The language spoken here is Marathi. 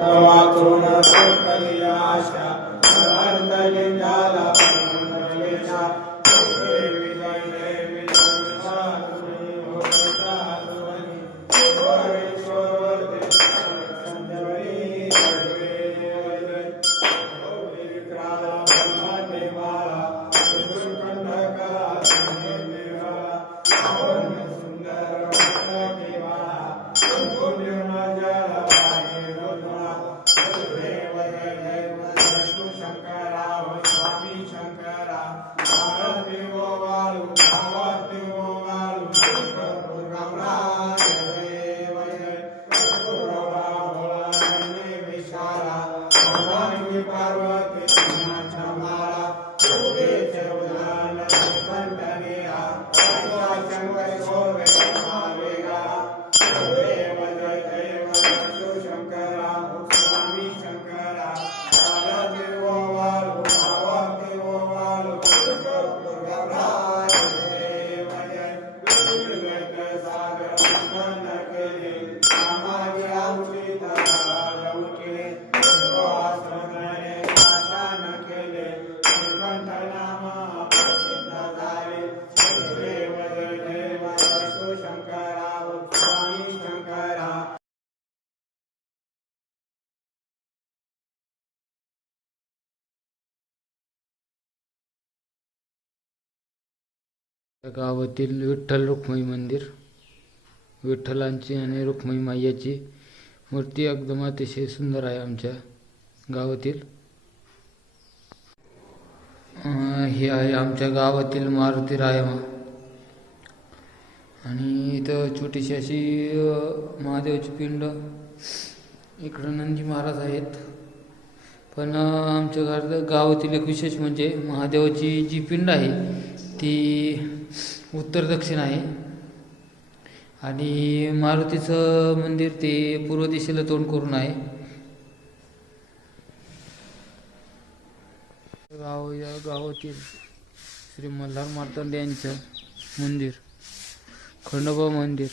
वाचून सुखली आशा गावातील विठ्ठल रुक्मिणी मंदिर विठ्ठलांची आणि रुक्मिणी माय्याची मूर्ती एकदम अतिशय सुंदर आहे आमच्या गावातील. हे आहे आमच्या गावातील मारुती रायमा. आणि इथं छोटीशी अशी महादेवाची पिंड इकडं नंदी महाराज आहेत. पण आमच्या घर गावातील एक विशेष म्हणजे महादेवाची जी पिंड आहे ती उत्तर दक्षिण आहे. आणि मारुतीचं मंदिर ते पूर्व दिशेला तोंड करून आहे. गाव या गावातील श्री मल्हार मार्तंड यांचं मंदिर खंडोबा मंदिर.